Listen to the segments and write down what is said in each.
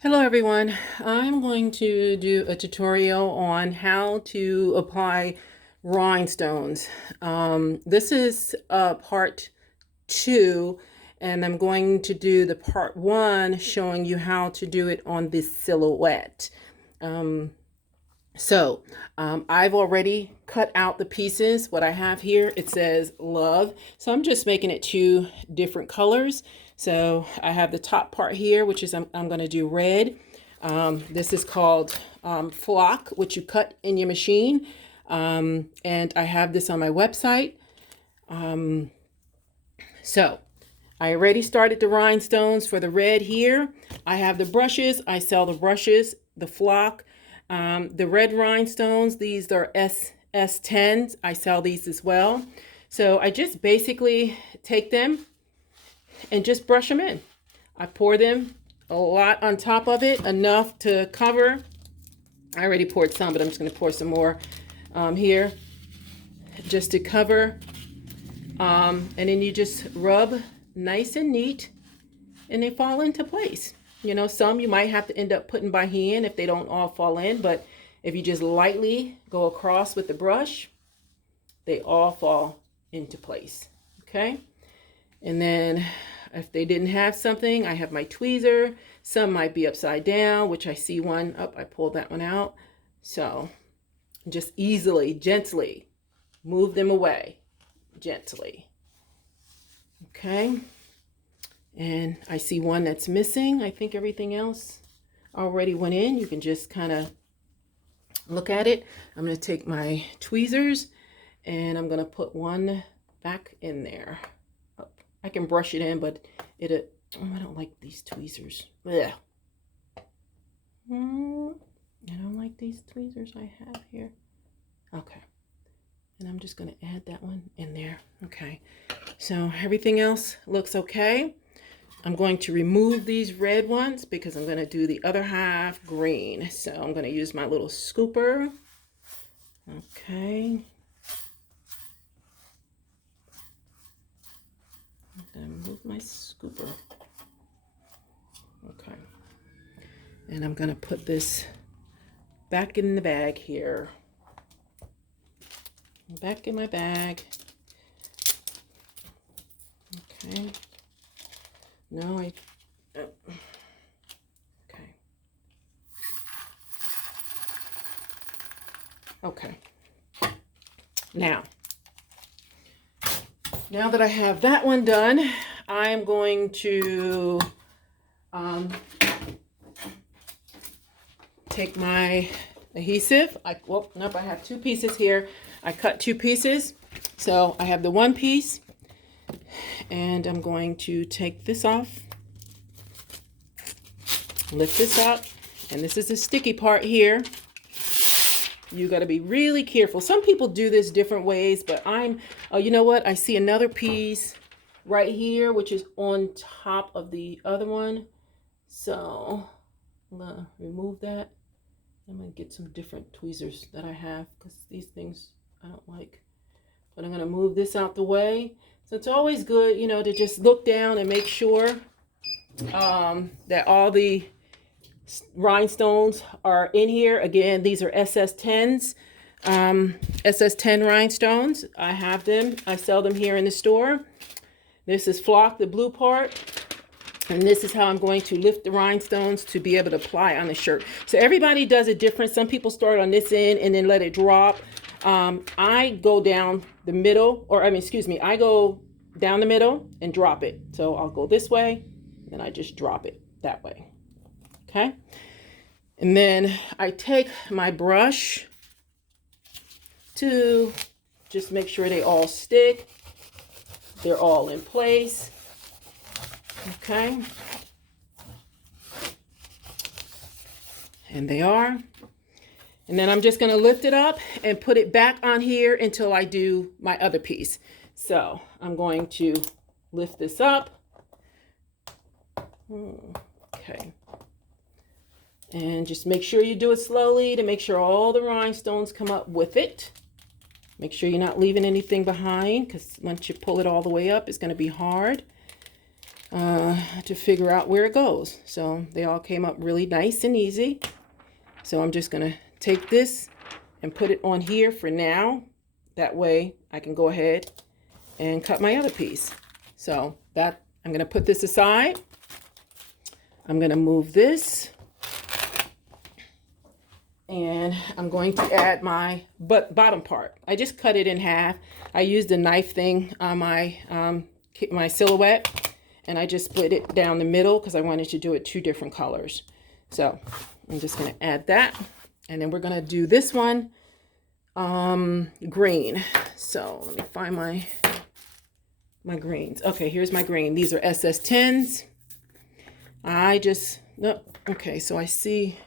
Hello everyone. I'm going to do a tutorial on how to apply rhinestones. This is part two, and I'm going to do the part one showing you how to do it on this silhouette. Um, I've already cut out the pieces. What I have here, it says love. So I'm just making it two different colors. So I have the top part here, which is I'm going to do red. This is called flock, which you cut in your machine. And I have this on my website. Um, so I already started the rhinestones for the red here. I have the brushes. I sell the brushes, the flock. The red rhinestones, these are SS10s. I sell these as well. So I just basically take them and just brush them in. I pour them a lot on top of it, enough to cover. I already poured some, but I'm just going to pour some more here just to cover. And then you just rub nice and neat, and they fall into place. You know, some you might have to end up putting by hand if they don't all fall in, but if you just lightly go across with the brush, they all fall into place. Okay. And then if they didn't have something, I have my tweezer. Some might be upside down, which I see one up. I pulled that one out. So just easily, gently move them away, gently. Okay. And I see one that's missing. I think everything else already went in. You can just kind of look at it. I'm going to take my tweezers and I'm going to put one back in there. I can brush it in, but I don't like these tweezers. Ugh. I don't like these tweezers I have here. Okay. And I'm just going to add that one in there. Okay. So everything else looks okay. I'm going to remove these red ones because I'm going to do the other half green. So I'm going to use my little scooper. Okay. I'm going to move my scooper. Okay. And I'm going to put this back in the bag here. Back in my bag. Okay. No, okay. Okay. Now that I have that one done, I am going to take my adhesive. Nope, I have two pieces here. I cut two pieces. So I have the one piece, and I'm going to take this off, lift this up, and this is the sticky part here. You got to be really careful. Some people do this different ways, but you know what? I see another piece right here, which is on top of the other one. So I'm going to remove that. I'm going to get some different tweezers that I have because these things I don't like. But I'm going to move this out the way. So it's always good, you know, to just look down and make sure that all the rhinestones are in here. Again, these are SS10s, SS10 rhinestones. I have them. I sell them here in the store. This is flock, the blue part. And this is how I'm going to lift the rhinestones to be able to apply on the shirt. So everybody does it different. Some people start on this end and then let it drop. I go down the middle, I go down the middle and drop it. So I'll go this way, and I just drop it that way. Okay. And then I take my brush to just make sure they all stick. They're all in place. Okay. And they are. And then I'm just going to lift it up and put it back on here until I do my other piece. So I'm going to lift this up. Okay. And just make sure you do it slowly to make sure all the rhinestones come up with it. Make sure you're not leaving anything behind, because once you pull it all the way up, it's going to be hard. to figure out where it goes. So they all came up really nice and easy. So I'm just going to take this and put it on here for now. That way I can go ahead and cut my other piece. So that I'm going to put this aside. I'm going to move this. And I'm going to add my bottom part. I just cut it in half. I used a knife thing on my silhouette, and I just split it down the middle because I wanted to do it 2 different colors. So I'm just going to add that, and then we're going to do this one green. So let me find my greens. Okay, here's my green. These are SS10s. Okay, so I see.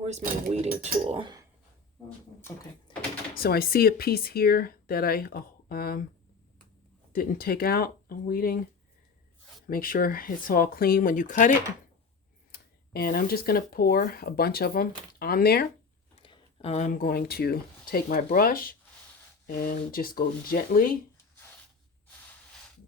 Where's my weeding tool? Okay, so I see a piece here that I didn't take out. I'm weeding. Make sure it's all clean when you cut it. And I'm just going to pour a bunch of them on there. I'm going to take my brush and just go gently.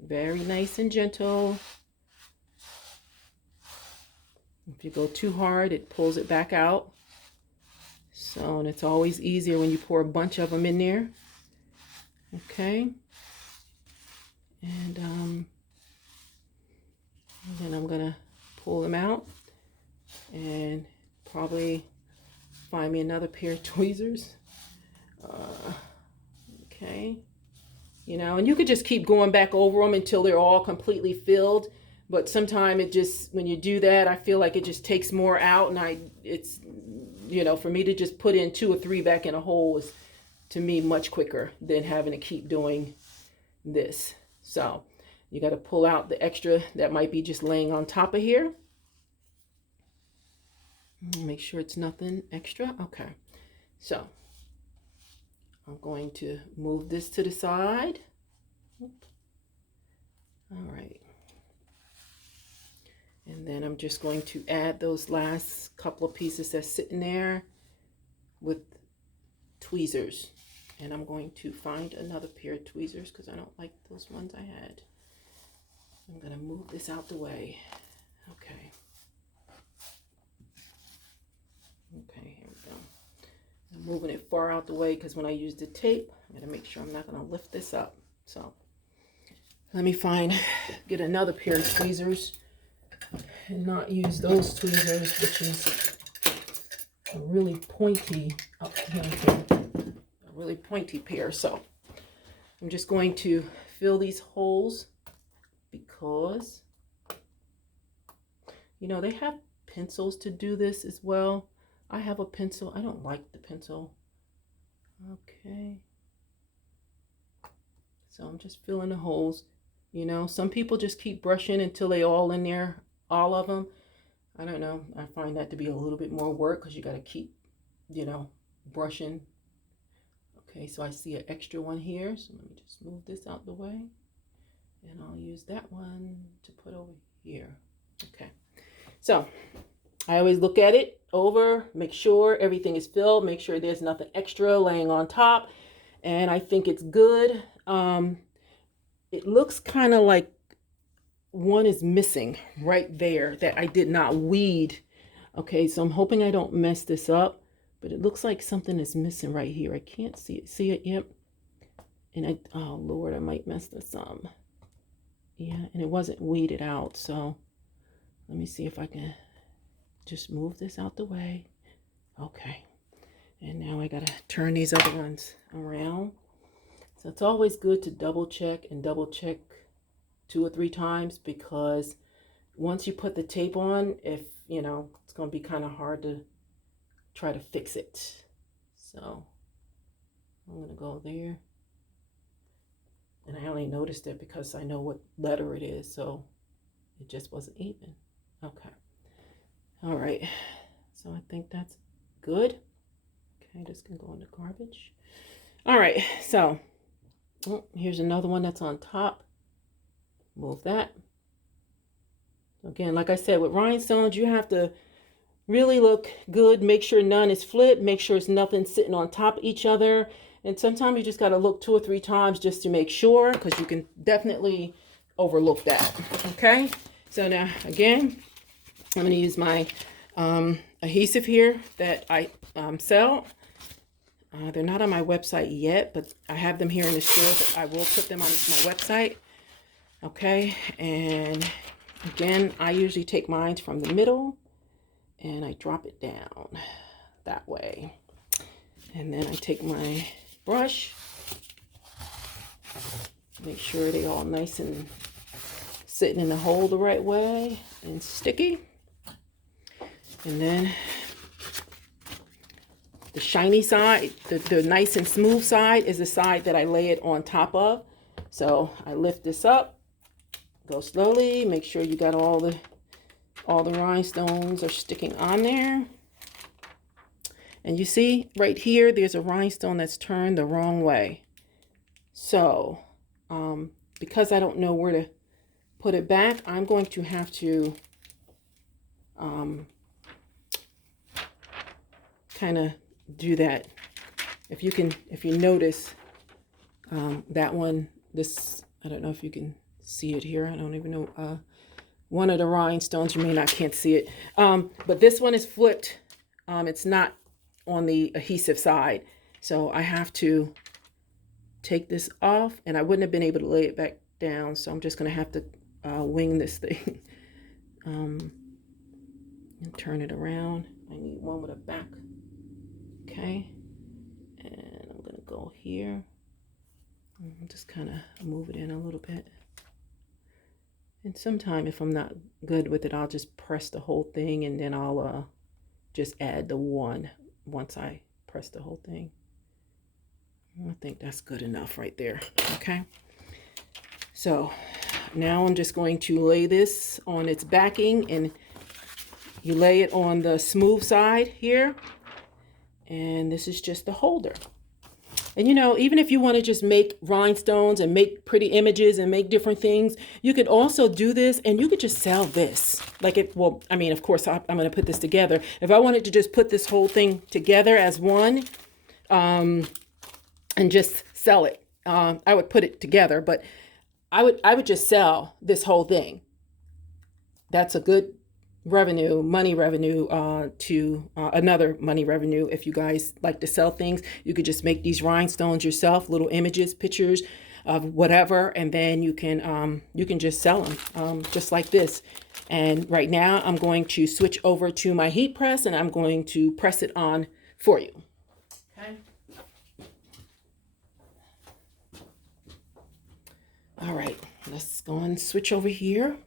Very nice and gentle. If you go too hard, it pulls it back out. So, and it's always easier when you pour a bunch of them in there. Okay. And then I'm going to pull them out and probably find me another pair of tweezers. Okay. You know, and you could just keep going back over them until they're all completely filled. But sometimes it just, when you do that, I feel like it just takes more out, and it's, you know, for me to just put in 2 or 3 back in a hole is, to me, much quicker than having to keep doing this. So you got to pull out the extra that might be just laying on top of here. Make sure it's nothing extra. Okay. So I'm going to move this to the side. All right. And then I'm just going to add those last couple of pieces that's sitting there with tweezers. And I'm going to find another pair of tweezers because I don't like those ones I had. I'm going to move this out the way. Okay. Okay, here we go. I'm moving it far out the way because when I use the tape, I'm going to make sure I'm not going to lift this up. So let me get another pair of tweezers. And not use those tweezers, which is a really pointy, pair. So I'm just going to fill these holes because, you know, they have pencils to do this as well. I have a pencil. I don't like the pencil. Okay. So I'm just filling the holes. You know, some people just keep brushing until they all in there. All of them. I don't know. I find that to be a little bit more work because you got to keep, you know, brushing. Okay, so I see an extra one here. So let me just move this out the way. And I'll use that one to put over here. Okay. So I always look at it over, make sure everything is filled, make sure there's nothing extra laying on top. And I think it's good. It looks kind of like one is missing right there that I did not weed. Okay, so I'm hoping I don't mess this up, but it looks like something is missing right here. I can't see it. See it? Yep. And oh Lord, I might mess this up. Yeah, and it wasn't weeded out. So let me see if I can just move this out the way. Okay. And now I gotta turn these other ones around. So it's always good to double check 2 or 3 times, because once you put the tape on, if you know, it's going to be kind of hard to try to fix it. So I'm going to go there, and I only noticed it because I know what letter it is, so it just wasn't even. Okay. All right. So I think that's good. Okay, this can go in the garbage. All right. So here's another one that's on top. Move that. Again, like I said, with rhinestones, you have to really look good. Make sure none is flipped. Make sure it's nothing sitting on top of each other. And sometimes you just got to look 2 or 3 times just to make sure, because you can definitely overlook that. Okay, so now again, I'm going to use my adhesive here that I sell. They're not on my website yet, but I have them here in the store, but I will put them on my website. Okay, and again, I usually take mine from the middle and I drop it down that way. And then I take my brush, make sure they all nice and sitting in the hole the right way and sticky. And then the shiny side, the nice and smooth side is the side that I lay it on top of. So I lift this up, go slowly, make sure you got all the rhinestones are sticking on there. And you see right here, there's a rhinestone that's turned the wrong way. So because I don't know where to put it back, I'm going to have to kind of do that. If you notice that one, this, I don't know if you can see it here. I don't even know. One of the rhinestones, you can't see it. But this one is flipped. It's not on the adhesive side. So I have to take this off, and I wouldn't have been able to lay it back down. So I'm just going to have to wing this thing and turn it around. I need one with a back. Okay. And I'm going to go here. I'm just kind of move it in a little bit. And sometime if I'm not good with it, I'll just press the whole thing, and then I'll just add the one once I press the whole thing. I think that's good enough right there. Okay. So now I'm just going to lay this on its backing, and you lay it on the smooth side here. And this is just the holder. And even if you want to just make rhinestones and make pretty images and make different things, you could also do this, and you could just sell this. Of course, I'm going to put this together. If I wanted to just put this whole thing together as one and just sell it, I would put it together, but I would just sell this whole thing. That's a good money revenue to another money revenue. If you guys like to sell things, you could just make these rhinestones yourself, little images, pictures of whatever, and then you can just sell them just like this. And right now I'm going to switch over to my heat press, and I'm going to press it on for you. Okay. All right, let's go and switch over here.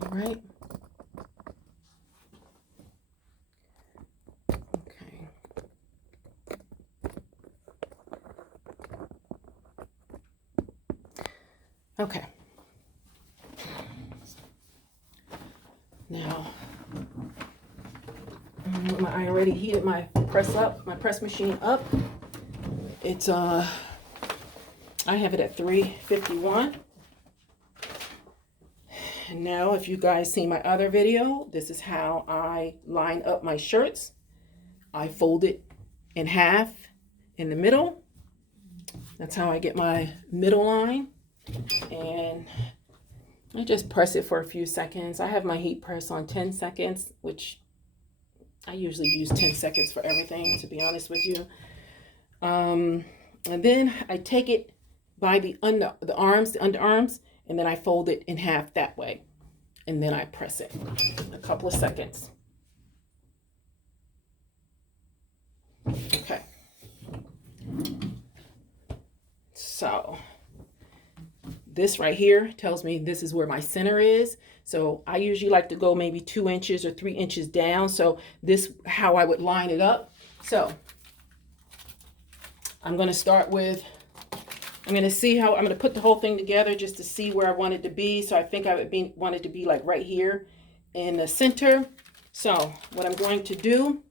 All right. Okay. Okay. Now, I already heated my press machine up. It's I have it at 351. And now, if you guys see my other video, this is how I line up my shirts. I fold it in half in the middle. That's how I get my middle line. And I just press it for a few seconds. I have my heat press on 10 seconds, which I usually use 10 seconds for everything, to be honest with you. And then I take it by the underarms, and then I fold it in half that way. And then I press it a couple of seconds. Okay. So this right here tells me this is where my center is. So I usually like to go maybe 2 inches or 3 inches down. So this is how I would line it up. So I'm going to start with, I'm going to put the whole thing together just to see where I want it to be. So I think I want it to be like right here in the center. So what I'm going to do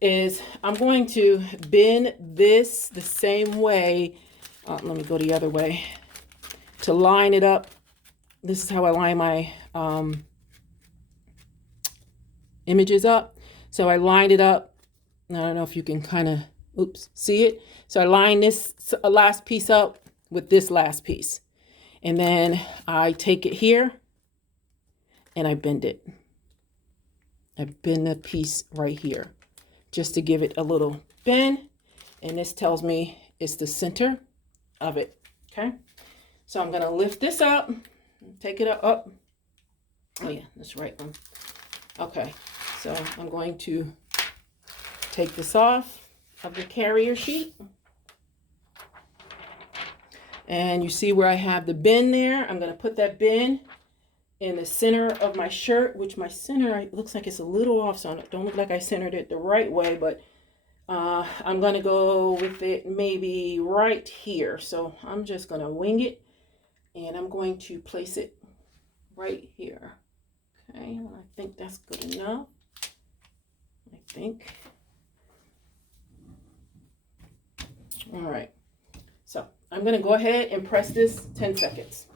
is I'm going to bend this the same way. Let me go the other way to line it up. This is how I line my images up. So I lined it up. I don't know if you can kind of, see it. So I line this last piece up with this last piece. And then I take it here and I bend it. I bend the piece right here just to give it a little bend. And this tells me it's the center of it. Okay. So I'm going to lift this up, take it up. Oh yeah, that's the right one. Okay. So I'm going to take this off of the carrier sheet. And you see where I have the bend there. I'm going to put that bend in the center of my shirt, which my center looks like it's a little off, so it don't look like I centered it the right way, but I'm going to go with it maybe right here. So I'm just going to wing it, and I'm going to place it right here. Okay, well, I think that's good enough. I think. All right. So I'm going to go ahead and press this 10 seconds.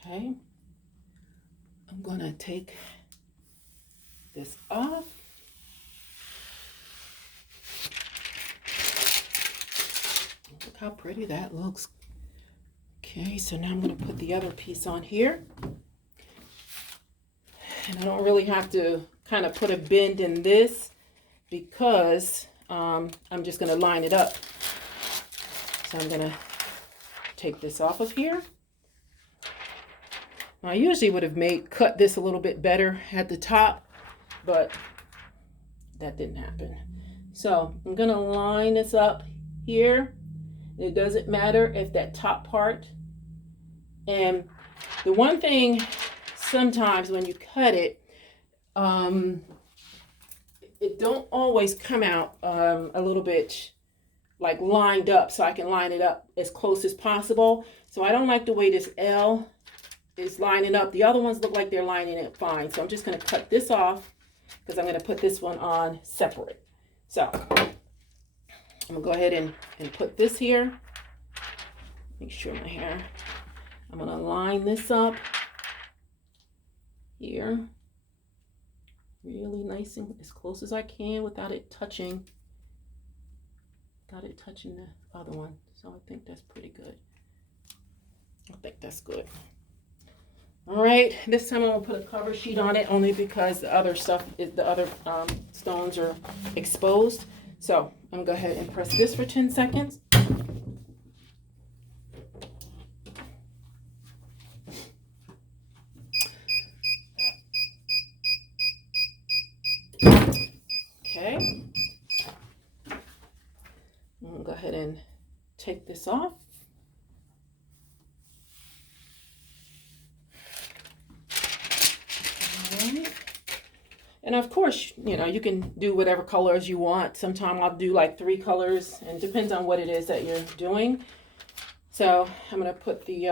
Okay. I'm going to take this off. Look how pretty that looks. Okay, so now I'm going to put the other piece on here. And I don't really have to kind of put a bend in this because I'm just going to line it up. So I'm going to take this off of here. Now, I usually would have cut this a little bit better at the top, but that didn't happen. So I'm going to line this up here. It doesn't matter if that top part. And the one thing sometimes when you cut it, it don't always come out a little bit like lined up, so I can line it up as close as possible. So I don't like the way this L is lining up. The other ones look like they're lining it fine. So I'm just going to cut this off because I'm going to put this one on separate. So I'm going to go ahead and put this here. Make sure my hair. I'm going to line this up here. Really nice and as close as I can without it touching. The other one. So I think that's pretty good. I think that's good. All right, this time I'm gonna put a cover sheet on it only because the other stuff is the other stones are exposed. So I'm gonna go ahead and press this for 10 seconds. Okay. I'm gonna go ahead and take this off. And of course, you know, you can do whatever colors you want. Sometimes I'll do like 3 colors, and it depends on what it is that you're doing. So I'm going to put the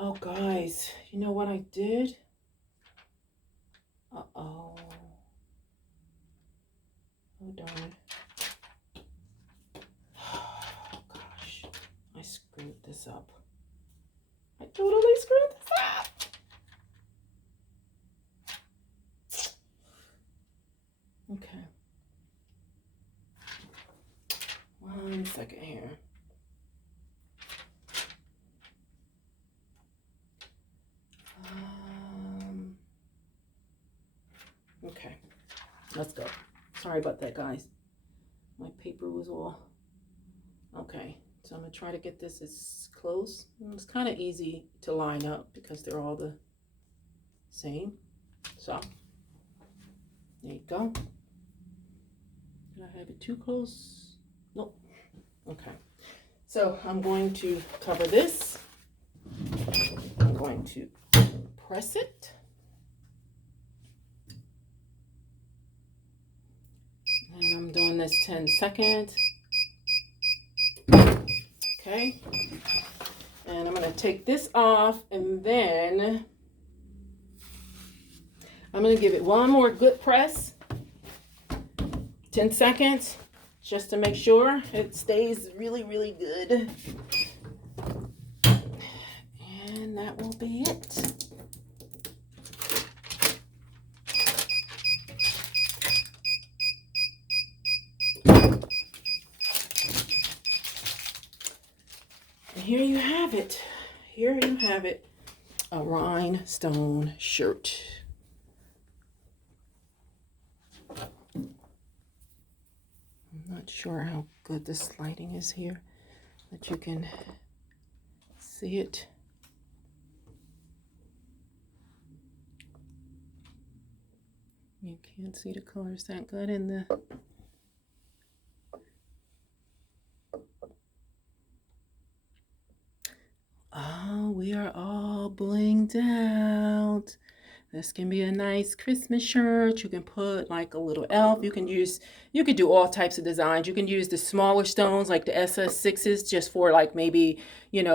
oh guys, you know what I did? Oh darn. I screwed this up. I totally screwed this up. Okay. 1 second here. Okay. Let's go. Sorry about that, guys. My paper was all... Okay. So I'm going to try to get this as close. It's kind of easy to line up because they're all the same. So, there you go. Did I have it too close? Nope. Okay. So I'm going to cover this. I'm going to press it. And I'm doing this 10 seconds. Okay, and I'm going to take this off, and then I'm going to give it one more good press, 10 seconds, just to make sure it stays really, really good. And that will be it. And here you have it. Here you have it. A rhinestone shirt. I'm not sure how good this lighting is here, that you can see it. You can't see the colors that good in the... Oh, we are all blinged out. This can be a nice Christmas shirt. You can put like a little elf. You could do all types of designs. You can use the smaller stones like the SS6s just for like maybe,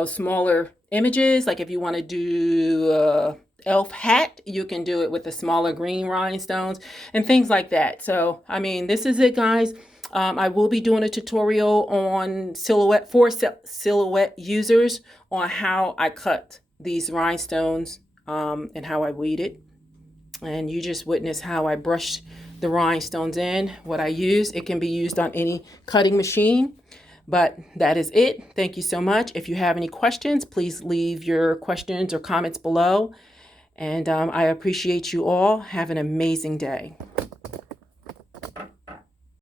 smaller images. Like if you want to do elf hat, you can do it with the smaller green rhinestones and things like that. So, I mean, this is it, guys. I will be doing a tutorial on silhouette for silhouette users on how I cut these rhinestones and how I weed it. And you just witness how I brush the rhinestones in, what I use. It can be used on any cutting machine, but that is it. Thank you so much. If you have any questions, please leave your questions or comments below. And I appreciate you all. Have an amazing day.